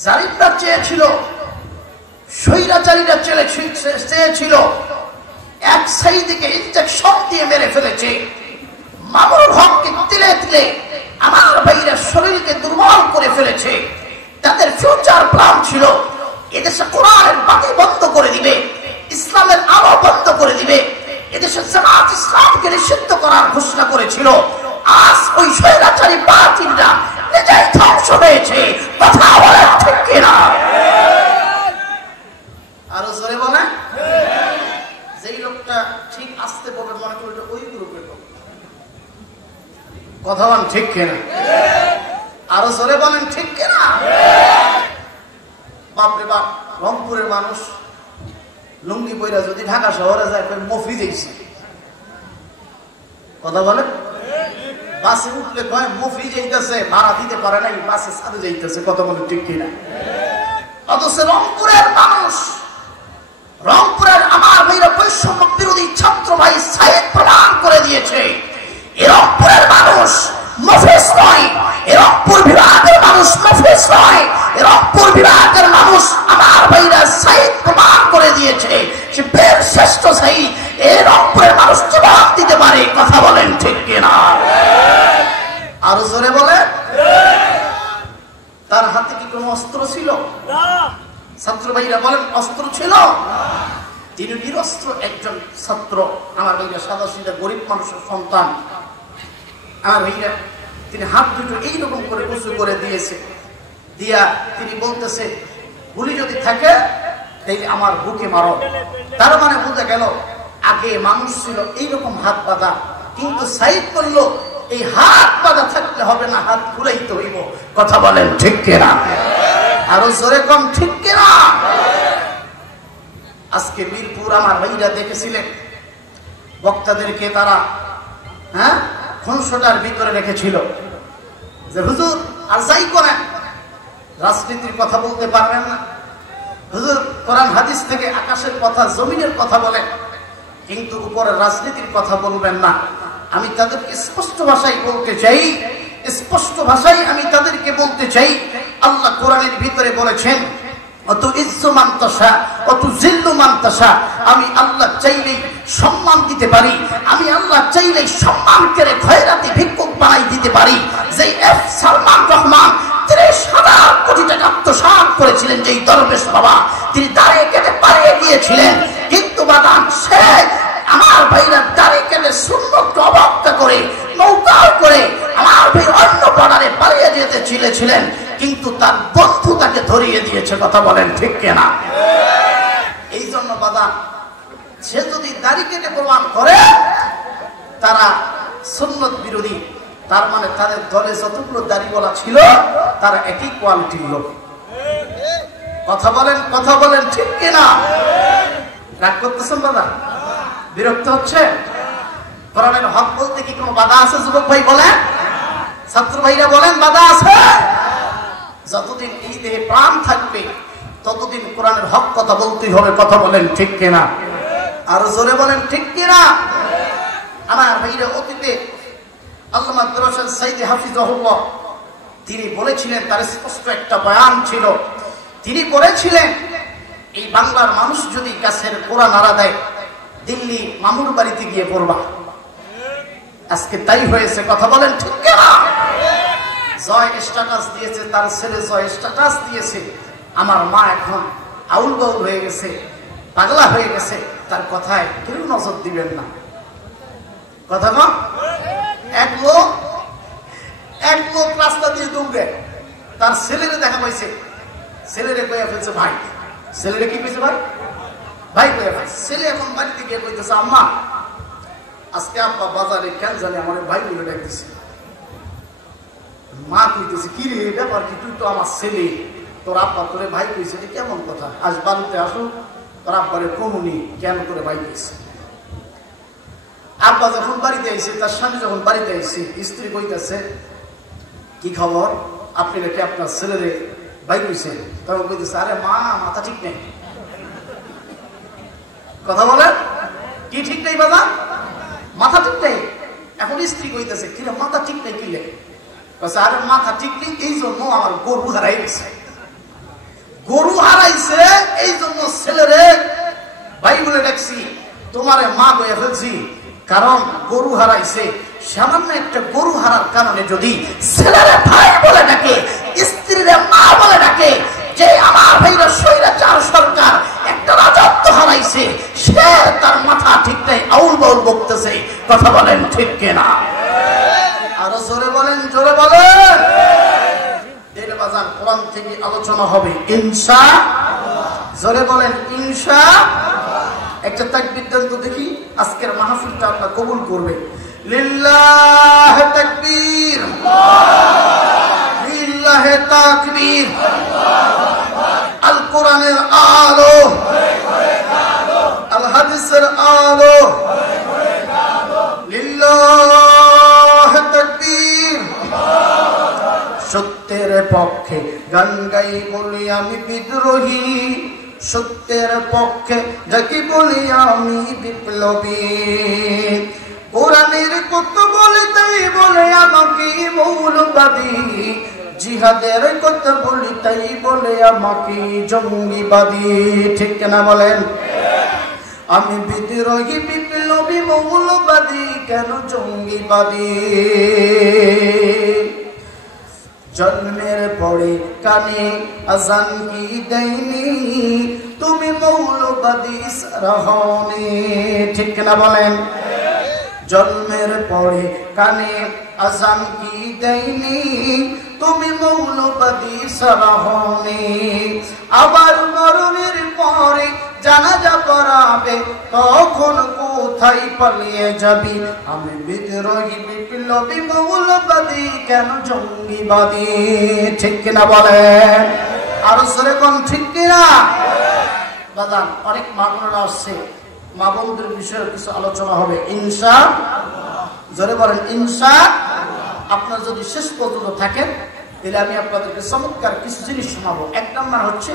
জালিমরা চেয়েছিল, স্বৈরাচারীরা চেয়েছিল এক সাইদিকে ইনজেকশন দিয়ে মেরে ফেলেছে, মামুনুল হককে তিলে তিলে আমার ভাইরা শরীরকে দুর্বল করে ফেলেছে। তাদের ফিউচার প্ল্যান ছিল এদেশে কোরআনের বাতি বন্ধ করে দিবে, ইসলামের আলো বন্ধ করে দিবে, এদেশে জামাত ইসলামকে নিষিদ্ধ করার ঘোষণা করেছিল। আজ ওই স্বৈরাচারী বাতিলরা নিজেই ধ্বংস হয়েছে। কথা বলেন ঠিক কিনা? আরো জোরে বলেন। যেই লোকটা ঠিক আসতে বলবে মনে করবে ওই গ্রুপের লোক। কথা বলেন ঠিক কিনা? আরো জোরে বলেন ঠিক কিনা? বাপরে বাপ, রংপুরের মানুষ লুঙ্গি পইরা যদি ঢাকা শহরে যায় মফি যাইছে। কথা বলেন। বাসে উঠলে কয় মফি যাইতেছে, ভাড়া দিতে পারে নাই, বাসে সাথে যাইতেছে। কথা বলেন ঠিক কিনা? অথচ রংপুরের মানুষ, রংপুরের আমার ভাইরা বৈষম্য বিরোধী ছাত্র ভাই সাইদ প্রমাণ করে দিয়েছে এ রংপুরের মানুষ মফিজ নয়, এ রংপুর বিভাগের মানুষ মফিজ নয়, এ রংপুর বিভাগের মানুষ আমার ভাইরা সাইদ প্রমাণ করে দিয়েছে সে বের শ্রেষ্ঠ সাইদ। এ রংপুরের মানুষ জবাব দিতে পারে। কথা বলেন ঠিক কিনা? আরো জোরে বলে। তার হাতে কি কোনো অস্ত্র ছিল? ছাত্র ভাইরা বলেন অস্ত্র ছিল? তিনি নিরস্ত্র একজন ছাত্র। আমার ভাইরা সাদা সিধা গরিব মানুষের সন্তান। আমার ভাইরা তিনি হাত দুটো এইরকম করে উঁচু করে দিয়েছে, দিয়া তিনি বলতেছে গুলি যদি থাকে তাইলে আমার বুকে মারো। তার মানে বুঝে গেল আগে মানুষ ছিল এইরকম হাত বাঁধা, কিন্তু সাইদ বলল এই হাত বাঁধা থাকলে হবে না, হাত ঘুরাইতে হইব। কথা বলেন ঠিক কিনা? আরো জোরে কম ঠিক কিনা? আজকে মিরপুর আমার ভাইরা দেখেছিলেন বক্তাদেরকে তারা খনসটার ভিতরে রেখেছিল যে হুজুর আর যাই করেন রাজনীতির কথা বলতে পারবেন না, হুজুর কোরআন হাদিস থেকে আকাশের কথা জমিনের কথা বলেন, কিন্তু উপরের রাজনীতির কথা বলবেন না। আমি তাদেরকে স্পষ্ট ভাষায় বলতে চাই, স্পষ্ট ভাষায় আমি তাদেরকে বলতে চাই, আল্লাহ কোরআনের ভিতরে বলেছেন অত ইজ্জু মান তাশা অত জিল্লু মান তাশা। আমি আল্লাহ চাইলেই সম্মান দিতে পারি, আমি আল্লাহ চাইলেই সম্মান করে খয়রাতি ভিক্ষুক বানাই দিতে পারি। যে এফ সালমান রহমান 30,000 কোটি টাকা আত্মসাৎ করেছিলেন, যেই দরবেশ বাবা তিনি দাঁড়িয়ে কেটে পালিয়ে গিয়েছিলেন, কিন্তু বাদাম সে আমার ভাইরা দাঁড়িয়ে কেটে সুন্নত অবজ্ঞা করে নৌকা করে আমার ভাই অন্য বর্ডারে পালিয়ে যেতে ছিলেন, কিন্তু তার বন্ধু তাকে ধরিয়ে দিয়েছে। কথা বলেন ঠিক কিনা? এই জন্য বাদা সে যদি দাড়ি কেটে প্রমাণ করে তারা সুন্নত বিরোধী, তার মানে তাদের দলে যতগুলো দাড়িওয়ালা ছিল তারা একই কোয়ালিটির লোক। কথা বলেন ঠিক কিনা? রাগ করতেছেন বাদা? বিরক্ত হচ্ছে? কোরআনের হক বলতে কি কোনো বাধা আছে? যুবক ভাই বলেন, ছাত্র ভাইরা বলেন বাধা আছে? যতদিন এই দেহে প্রাণ থাকবে ততদিন কোরআনের হক কথা বলতেই হবে। কথা বলেন ঠিক কিনা? আরো জোরে বলেন ঠিক কিনা? আমার ভাইরা অতীতে আল্লামা দরশন সাইদি হাফিজাহুল্লাহ তিনি বলেছিলেন, তার স্পষ্ট একটা বয়ান ছিল, তিনি বলেছিলেন এই বাংলার মানুষ যদি গাছের কোরআন নাড়া দেয় দিল্লি মামুর বাড়িতে গিয়ে পড়বা। আজকে তাই হয়েছে। কথা বলেন ঠিক কিনা? জয় স্ট্যাটাস দিয়েছে, তার ছেলে জয় স্ট্যাটাস দিয়েছে, আমার মা এখন আউল বাউল হয়ে গেছে, পাগলা হয়ে গেছে, তার কথায় কেউ নজর দিবেন না। কথা না? এক লোক রাস্তা দিয়ে দৌড়ে তার ছেলেরে দেখা পাইছে, ছেলেরে কইয়া ফেলছে ভাই। ছেলেরে কি কইছে? ভাই কইয়া ফেলছে। ছেলে এখন বাড়িতে গিয়ে কইতেছে আম্মা আজকে আব্বা বাজারে কেন জানি আমার ভাই বলে ডাকতেছে। মা কইতেছে কি রে ব্যাপার কি, তুই তো আমার ছেলে, তোর আব্বা তোরে ভাই কইছে, এটা কেমন কথা? আজ বাড়িতে আসো, তোর আব্বারে কমুনি কেন করে ভাই কইছে। আব্বা যখন বাড়িতে আইছে, তার স্বামী যখন বাড়িতে আইছে, স্ত্রী কইতেছে কি খবর, আপনি নাকি আপনার ছেলেরে ভাই কইছে? তখন কইতেছে আরে মা মাথা ঠিক নেই। কথা বলেন কি ঠিক নেই বাবা? মাথা ঠিক নেই। এখন স্ত্রী কইতেছে কি রে মাথা ঠিক নেই কিলে? আরে মাথা ঠিক নেই এই জন্য আমার গরু হারাই গেছে। গরু হারাইছে এই জন্য ছেলেরে ভাই বলে ডাকছি, তোমারে মা বলে ফেলছি। কারণ গরু হারাইছে, সামান্য একটা গরু হারার কারণে যদি ছেলেরে ভাই বলে ডাকে, স্ত্রীরে মা বলে ডাকে, যে আমার ভাইরা স্বৈরাচার সরকার একটা রাজত্ব হারাইছে, সে তার মাথা ঠিক নাই আউল বাউল বকতেছে। কথা বলেন ঠিক কিনা? আরো জোরে বলেন, জোরে বলেন। বাজার কোরআন থেকে আলোচনা হবে ইনশাআল্লাহ। জোরে বলেন ইনশাআল্লাহ। একটা তাকবীর দেন তো দেখি, আজকের মাহফিলটা আল্লাহ কবুল করবে। লিল্লাহ তাকবীর, লিল্লাহ তাকবীর। আল কোরআনের আলো, আল হাদিসের আলো, লিল্লাহ তাকবীর। সত্যের পক্ষে গান গাই বলি আমি বিদ্রোহী, সত্যের পক্ষে যাকে বলি আমি বিপ্লবী। কোরআনের কত বলে তাই বলে আমাকে মৌলবাদী, জিহাদের কত বলি তাই বলে আমাকে জঙ্গিবাদী। ঠিক না বলেন? আমি বিদ্রোহী, বিপ্লবী, মৌলবাদী, কেন জঙ্গিবাদী? জন্মের পরে কানে আজান কি দেয়নি, তুমি মৌলবাদী সারাহনি। ঠিক না বলেন? জন্মের পরে কানে আজান কি দেয়নি, তুমি মৌলবাদী সারাহনি। আবার মরণের পরে জানাজা পড়াবে, তখন কোথায় পালিয়ে যাবি? আমি বিদ্রোহী, বিপ্লবী, মৌলবাদী, কেন জঙ্গিবাদী? ঠিক কিনা বলেন? আরো জোরে কোন ঠিক কিনা? বাদাম অনেক মা বোনেরা আসছে, মা বোনদের বিষয়ে কিছু আলোচনা হবে ইনশাআল্লাহ। জোরে বলেন ইনশাআল্লাহ। আপনারা যদি শেষ পর্যন্ত থাকেন তাহলে আমি আপনাদেরকে চমৎকার কিছু জিনিস শোনাবো। এক নম্বর হচ্ছে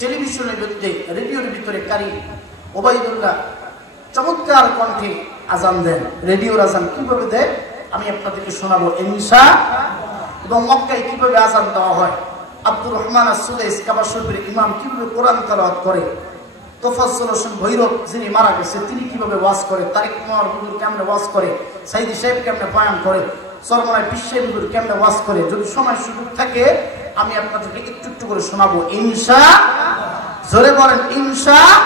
টেলিভিশনের ভিতরে, রেডিওর ভিতরে কারি ওবাইদুল্লাহ চমৎকার কণ্ঠে আজান দেন। রেডিওর আজান কিভাবে দেয় আমি আপনাদেরকে শোনাবো ইনশাআল্লাহ। এবং মক্কায় কিভাবে আজান দেওয়া হয়, আব্দুর রহমান আস-সুদাইস কাবা শরীফের ইমাম কিভাবে কোরআন তেলাওয়াত করে, তোফাজ্জল হোসেন ভৈরব যিনি মারা গেছে তিনি কিভাবে ওয়াজ করে, তারিক কুমার হুজুর কেমনে ওয়াজ করে, সাইদি সাহেব কেমনে বয়ান করে, সরমনায় বিশ্বের হুজুর কেমনে ওয়াজ করে। যদি সময় সুযোগ থাকে আমি আপনাদেরকে একটু একটু করে শোনাবো ইনশাআল্লাহ। জোরে বলেন ইনশাআল্লাহ।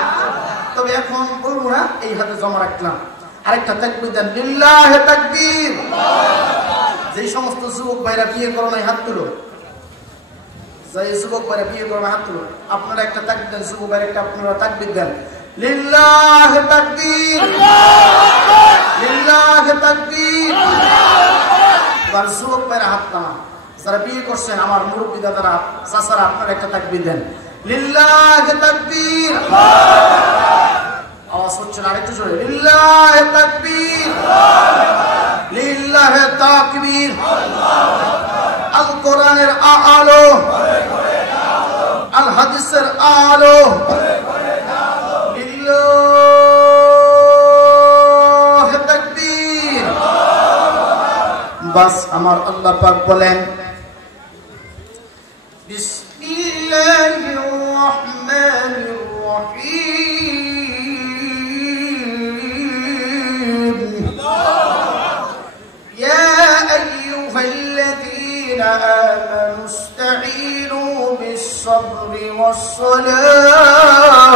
তবে এখন বলবো না, এই হাতে জমা রাখলাম। আরেকটা তাকবীর দেন, লিল্লাহি তাকবীর। যে সমস্ত যুবক ভাইরা বিয়ে করো নাই হাত তুলো, যে যুবক ভাইরা বিয়ে করো না হাত তুলো। আপনারা একটা তাকবীর দেন, যুবক ভাইরা একটা আপনারা তাকবীর দেন, লিল্লাহি তাকবীর, লিল্লাহি তাকবীর। এবার যুবক ভাইরা হাত নামান, যারা বিয়ে করছেন আমার মুরব্বী দাদারা চাচারা আপনারা একটা তাকবীর দেন, লিল্লাহি তাকবীর। আওয়াজ হচ্ছে না, আরেকটু জোরে, লিল্লাহি তাকবীর, লিল্লাহি তাকবীর। আল কোরআনের আলো, আল হাদিসের আলো, লিল্লাহি তাকবীর। বাস আমার আল্লাহ পাক বলেন, বিসমিল্লাহির রহমানির রহিম। ইয়া আইয়ুহাল্লাযীনা আমানু ইসতাঈনু বিস-সাবরি ওয়াস-সালাহ,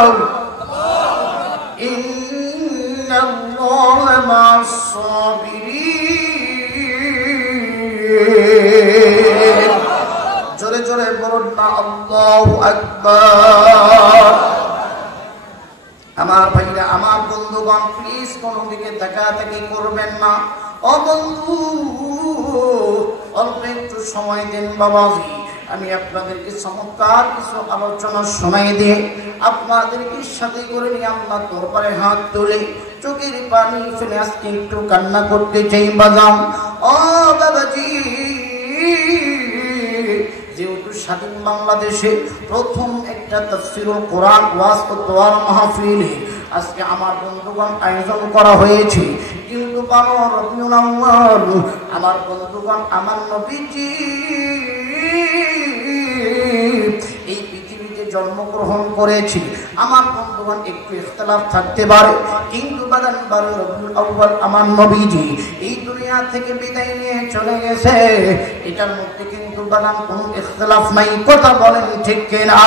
ইন্নাল্লাহা মা'আস-সাবিরিন। জোরে জোরে বলুন না আল্লাহু আকবার। আমার ভাইরা, আমার বন্ধুগণ, প্লিজ কোন দিকে তাকাতাকি করবেন না। ও বন্ধু, অল্প একটু সময় দিন বাবাজি, আমি আপনাদেরকে চমৎকার কিছু আলোচনা শোনাই দিয়ে আপনাদেরকে সাথে করে নিয়ে আল্লাহ দরবারে হাত তুলে চোখের পানি ফেলে আজকে একটু কান্না করতে চাই বাজাম। ও বাবাজি, যেহেতু স্বাধীন বাংলাদেশে প্রথম একটা তাফসীরুল কোরআন ওয়াজ ও দোয়ার মাহফিলে আজকে আমার বন্ধুগণ আয়োজন করা হয়েছে, কিন্তু 12 রবিউল আউয়াল আমার বন্ধুগণ, আমার নবীজি এই পৃথিবীতে জন্মগ্রহণ করেছি। আমার বন্ধুগণ একটু ইখতিলাফ থাকতে পারে, কিন্তু বাদান বারে রবিউল আউয়াল আমার নবীজি এই দুনিয়া থেকে বিদায় নিয়ে চলে গেছে, এটার মধ্যে কিন্তু বাদান কোনো ইখতিলাফ নাই। কথা বলেন ঠিক কিনা?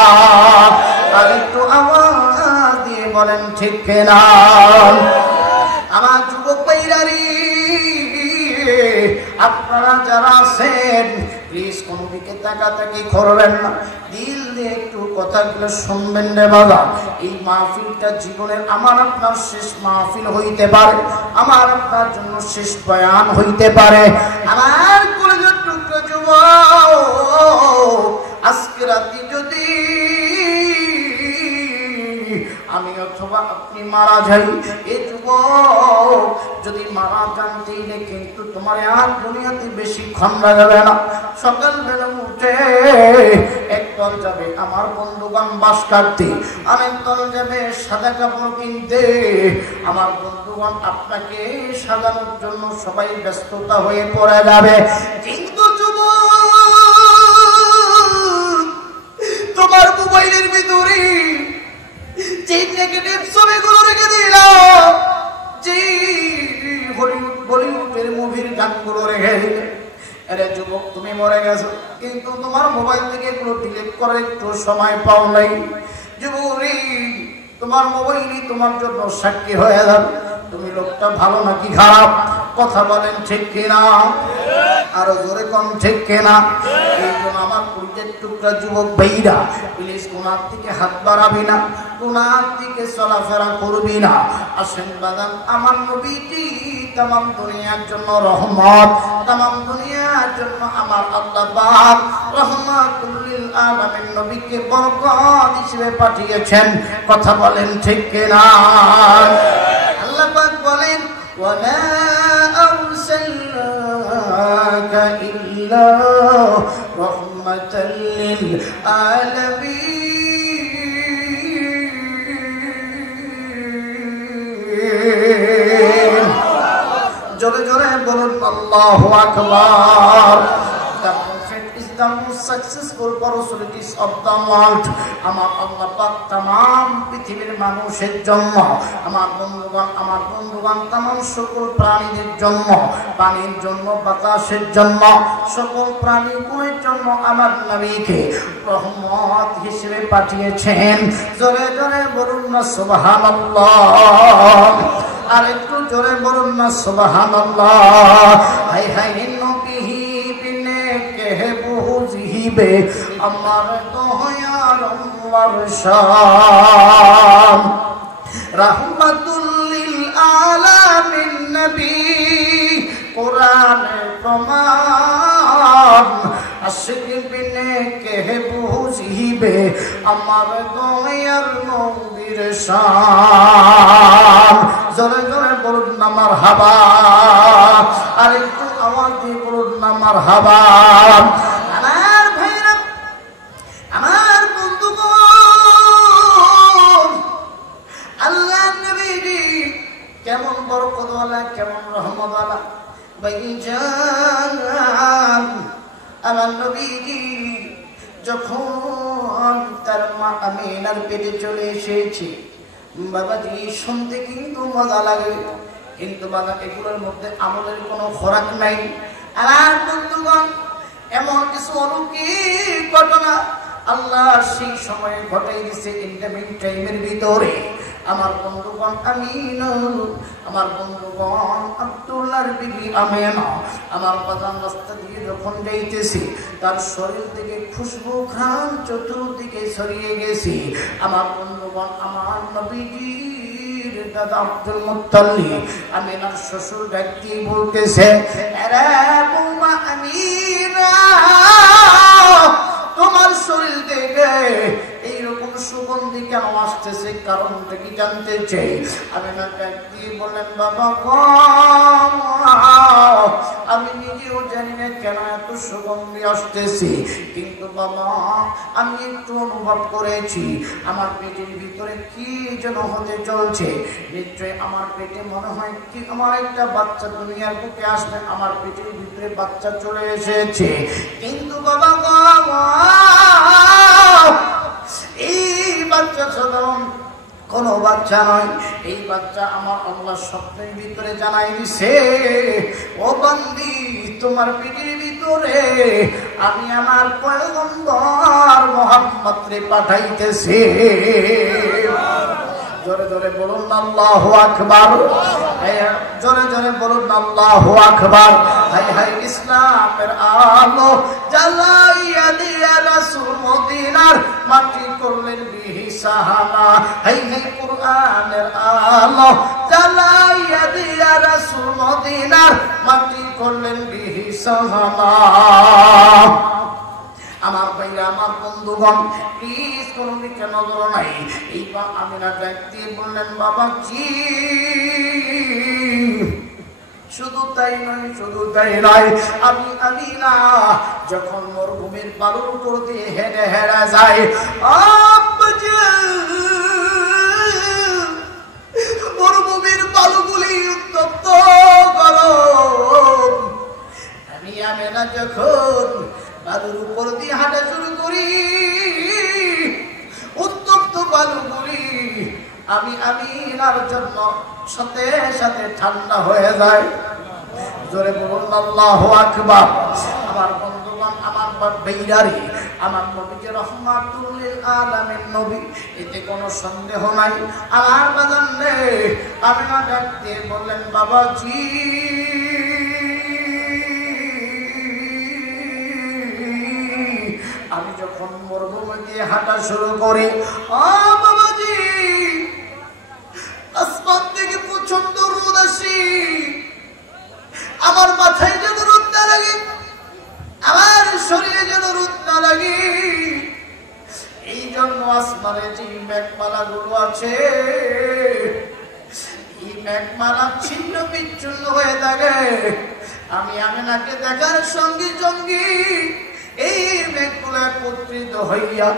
আর একটু আওয়াজ দিয়ে বলেন ঠিক কিনা? আমার যুবক ভাইরারি, আপনারা যারা আছেন প্লিজ কোন দিকে তাকাতাকি করবেন না, দিল দিয়ে একটু কথাগুলো শুনবেন রে বাবা। এই মাহফিলটা জীবনের আমার আপনার শেষ মাহফিল হইতে পারে, আমার আপনার জন্য শেষ বয়ান হইতে পারে। আমার কলেজের টুকরো যুবক, আজকে রাতে যদি আমি অথবা আপনি মারা যাই, এ যুবক যদি মারা যান তাইলে কিন্তু তোমার আর দুনিয়াতে বেশিক্ষণ লাগাবে না। সকালবেলা উঠে একদল যাবে আমার বন্ধুগণ বাস কাটতে, আরেক দল যাবে সাদা কাপড় কিনতে। আমার বন্ধুগণ আপনাকে সাজানোর জন্য সবাই ব্যস্ততা হয়ে পড়ে যাবে, কিন্তু যুবক তোমার মোবাইলের ভিতরে যে নেগেটিভ ছবিগুলো রেখে দিলাম, যে বলিউডের মুভির গানগুলো রেখে দিলে, আরে যুবক তুমি মরে গেছো, কিন্তু তোমার মোবাইল থেকে এগুলো ডিলিট করার একটু সময় পাও নাই। যুবক তোমার মোবাইলই তোমার জন্য সাক্ষী হয়ে যাবে তুমি লোকটা ভালো নাকি খারাপ। কথা বলেন ঠিক কিনা? আরো জোরে কোন ঠিক কিনা? এই জন্য আমার পরিচয় টুকরা যুবক ভাইরা, প্লিজ কোনার দিকে হাত বাড়াবি না, কোনার দিকে চলাফেরা করবি না। আসেন বাদাম আমার নবীজি তামাম দুনিয়ার জন্য রহমত, তামাম দুনিয়ার জন্য আমার আল্লাহ পাক রহমাতুল লিল আলামিন নবীকে বরকত হিসেবে পাঠিয়েছেন। কথা বলেন ঠিক কিনা? আল্লাহ পাক বলেন ওয়ালা আরসালনাকা ইল্লা রাহমাতাল লিল আলামিন। জোরে জোরে বলুন আল্লাহু আকবার। The most successful personalities of the world, আমার আল্লাহ পাক तमाम পৃথিবীর মানুষের জন্য, আমার বন্ধুগণ तमाम সকল প্রাণীদের জন্য, পানির জন্য, বাতাসের জন্য, সকল প্রাণীগুলোর জন্য আমার নবীকে রহমত হিসেবে পাঠিয়েছেন। জোরে জোরে বলুন না সুবহানাল্লাহ। আর একটু জোরে বলুন না সুবহানাল্লাহ। হাই হাই নবী বিনে কে বুঝিবে আমার দয়ার আল্লাহর শান। রাহমাতুল লিল আলামিন নবী কোরআনে প্রমাণ, আশিক বিনে কে বুঝিবে আমার দয়ার নবীর শান। জোরে জোরে বলুন না মারহাবা। আর একটু আওয়াজ দিয়ে বলুন না মারহাবা। আমার ভাইরা, আমার বন্ধুগণ, আল্লাহ নবীজি কেমন বরকতওয়ালা, কেমন রহমতওয়ালা ভাইজান। আমার নবীজি যখন তার মা আমিনার পেটে চলে এসেছে, বাবাজি শুনতে কিন্তু মজা লাগে, কিন্তু বাবা এগুলোর মধ্যে আমলের কোনো খোরাক নাই। আর বন্ধুগণ এমন কিছু অলৌকিক ঘটনা আল্লাহ সেই সময়ে ঘটাই দিছে ইন্টারমিন টাইমের ভিতরে। আমার বন্ধুগণ আমিনা, আমার বন্ধুগণ আব্দুল্লাহর বিবি আমিনা আমার বাজান রাস্তা দিয়ে যখন যাইতেছি, তার শরীর থেকে খুশবু ঘ্রাণ চতুর্দিকে ছড়িয়ে গেছে। আমার বন্ধুগণ আমার নবীজির দাদা আব্দুল মুত্তালিব আমিনার শ্বশুর ব্যক্তি বলতেছে, আরে বৌমা আমিনা, তোমার শরীর থেকে এইরকম সুগন্ধি কেন আসতেছে, কারণটা কি জানতে চাই। আমি না ব্যক্তি বলেন, বাবা আমি নিজেও জানি না কেন এত সুগন্ধি আসতেছে, কিন্তু বাবা আমি একটু অনুভব করেছি আমার পেটের ভিতরে কি যেন হতে চলছে। নিশ্চয় আমার পেটে মনে হয় কি আমার একটা বাচ্চা দুনিয়ার বুকে আসবে, আমার পেটের ভিতরে বাচ্চা চলে এসেছে। কিন্তু বাবা এই কোনো বাচ্চা নয়, এই বাচ্চা আমার আল্লাহ স্বপ্নের ভিতরে জানাই দিছে, ও বান্দি তোমার পেটের ভিতরে আমি আমার পয়গম্বর মুহাম্মদ রে পাঠাইতেছি। জোরে জোরে বলুন আল্লাহু আকবার, জোরে জোরে বলুন আল্লাহু আকবার। হাই হাই ইসলামের আলো জ্বালাইয়া দিয়া রাসূল মদিনার মাটি করলেন বিহি সাহাবা। হাই হাই কুরআনের আলো জ্বালাইয়া দিয়া রাসূল মদিনার মাটি করলেন বিহি সাহাবা। আমার ভাইরা, আমার বন্ধুগণ, প্লিজ কোন দিকে নজর নাই। এইবার আমিনা ব্যক্তি বললেন, বাবাজি শুধু তাই নয়, শুধু তাই নয়, আমি আমিনা যখন মরুভূমির বালুর উপর দিয়ে হেঁটে হেঁটে যায়, মরুভূমির বালুগুলি উত্তপ্ত গরম, আমি আমিনা যখন বালুর উপর দিয়ে হাঁটা শুরু করি, উত্তপ্ত বালুগুলি আমি আমিনার জন্য সাথে সাথে ঠান্ডা হয়ে যায়। জোরে বলুন আল্লাহু আকবার। আমার বন্ধুগণ, আমার ভাইরারি, আমার নবীজি রাহমাতুল লিল আলামিন নবী, এতে কোনো সন্দেহ নাই। আমার বাজান রে, আমিনা ডাকতে বললেন, বাবাজি আমি যখন মরুভূমি দিয়ে হাঁটা শুরু করি, বাবাজি আসমান থেকে প্রচন্ড রোদ আসি, আমার মাথায় যেন রোদ না লাগে, আমার শরীরে যেন রোদ না লাগে, এই জন্য আসমানে যে মেঘমালা গুলো আছে, এই মেঘমালা ছিন্ন বিচ্ছিন্ন হয়ে থাকে। আমি আমিনাকে দেখার সঙ্গে সঙ্গে এই মেঘগুলো একত্রিত হইয়া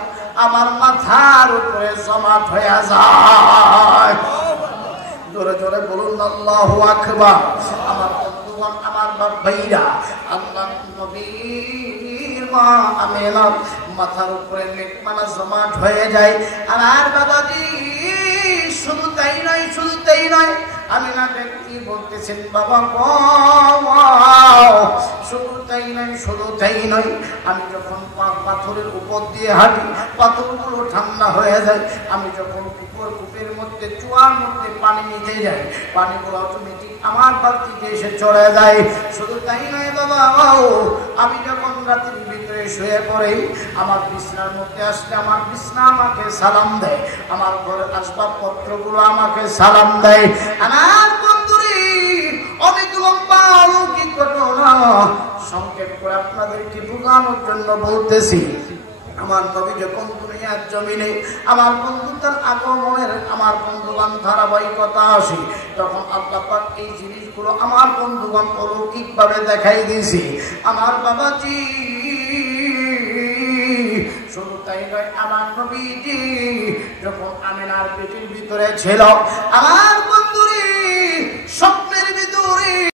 আমার মাথার উপরে জমাট হয়ে যায়। জোরে জোরে বলুন আল্লাহু আকবার। আমার বন্ধুগণ, আমার ভাইরা, আল্লাহর নবীর মা আমিনা মাথার উপরে মেঘমালা জমাট হয়ে যায়। আর বাবাজি শুধু তাই নয়, শুধু তাই নয়, আমিনা ব্যক্তি বলতেছেন, বাবা শুধু তাই নয়, শুধু তাই নয়, আমি যখন পাথরের উপর দিয়ে হাঁটি, পাথরগুলো ঠান্ডা হয়ে যায়। আমি যখন কূপের মধ্যে, চুয়ার মধ্যে পানি নিতে যাই, পানিগুলো অটোমেটিক আমার বাড়িতে এসে চলে যায়। শুধু তাই নয় বাবা, আমি যখন রাতের ভিতরে শুয়ে পড়ি, আমার বিছনার মধ্যে আসলে আমার বিছনা আমাকে সালাম দেয়, আমার ঘরের আসবাবপত্রগুলো আমাকে সালাম দেয়। আমার বন্ধুরে, অনেক লম্বা অলৌকিক ঘটনা সংক্ষেপ করে আপনাদেরকে বোঝানোর জন্য বলতেছি। আমার নবী যখন দুনিয়ার জমিনে, আমার বন্ধু তার আগমনের, আমার বন্ধুগণ ধারাবাহিকতা আসে, তখন আল্লাহ পাক এই জিনিসগুলো আমার বন্ধুগণ অলৌকিক ভাবে দেখাই দিয়েছি। আমার বাবাজি শুধু তাই নয়, আমার নবীজি যখন আমিনার পেটের ভিতরে ছিল, আমার